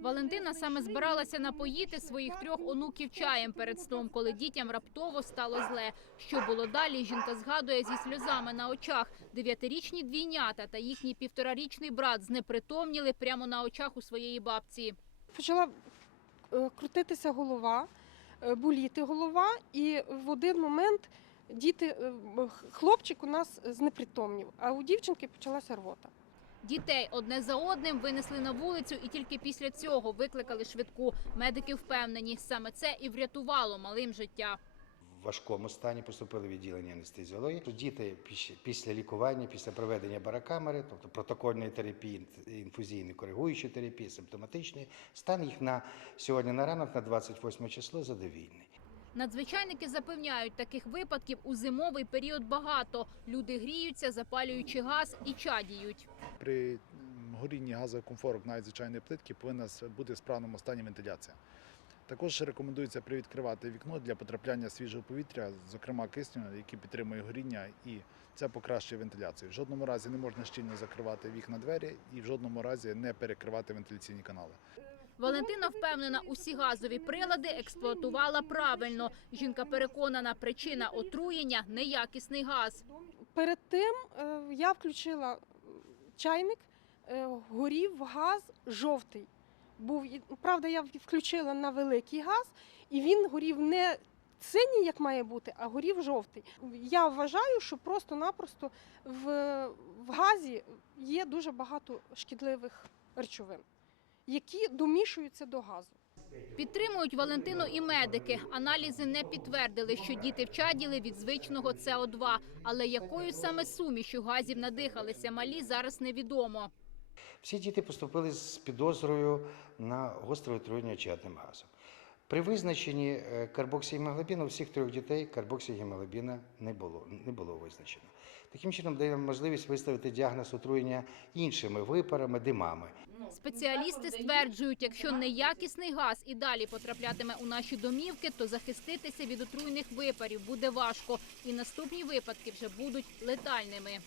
Валентина саме збиралася напоїти своїх трьох онуків чаєм перед сном, коли дітям раптово стало зле. Що було далі? Жінка згадує зі сльозами на очах. Дев'ятирічні двійнята та їхній півторарічний брат знепритомніли прямо на очах у своєї бабці. почала е, крутитися голова, е, боліти голова, і в один момент діти, е, хлопчик у нас знепритомнів, а у дівчинки почалася рвота. Дітей одне за одним винесли на вулицю і тільки після цього викликали швидку. Медики впевнені, саме це і врятувало малим життя. В важкому стані поступили відділення анестезіології. Діти після лікування, після проведення барокамери, тобто протокольної терапії, інфузійної коригуючої терапії, симптоматичної, стан їх на сьогодні на ранок, на 28 число, задовільний. Надзвичайники запевняють, таких випадків у зимовий період багато. Люди гріються, запалюючи газ і чадіють. При горінні газових комфорок, навіть звичайної плитки, повинна бути в справному стані вентиляція. Також рекомендується привідкривати вікно для потрапляння свіжого повітря, зокрема кисню, який підтримує горіння, і це покращує вентиляцію. В жодному разі не можна щільно закривати вікна двері і в жодному разі не перекривати вентиляційні канали. Валентина впевнена, усі газові прилади експлуатувала правильно. Жінка переконана, причина отруєння неякісний газ. Перед тим е, я включила чайник, е, горів газ жовтий. Був, правда, я включила на великий газ, і він горів не синій, як має бути, а горів жовтий. Я вважаю, що просто-напросто в, в газі є дуже багато шкідливих речовин, які домішуються до газу. Підтримують Валентину і медики. Аналізи не підтвердили, що діти вчаділи від звичного СО2. Але якою саме сумішю газів надихалися малі, зараз невідомо. Всі діти поступили з підозрою на гостре отруєння чадним газом. При визначенні е, карбоксігемоглобіну у всіх трьох дітей карбоксігемоглобіна не було, не було визначено. Таким чином дає можливість виставити діагноз отруєння іншими випарами, димами. Спеціалісти стверджують, якщо неякісний газ і далі потраплятиме у наші домівки, то захиститися від отруйних випарів буде важко, і наступні випадки вже будуть летальними.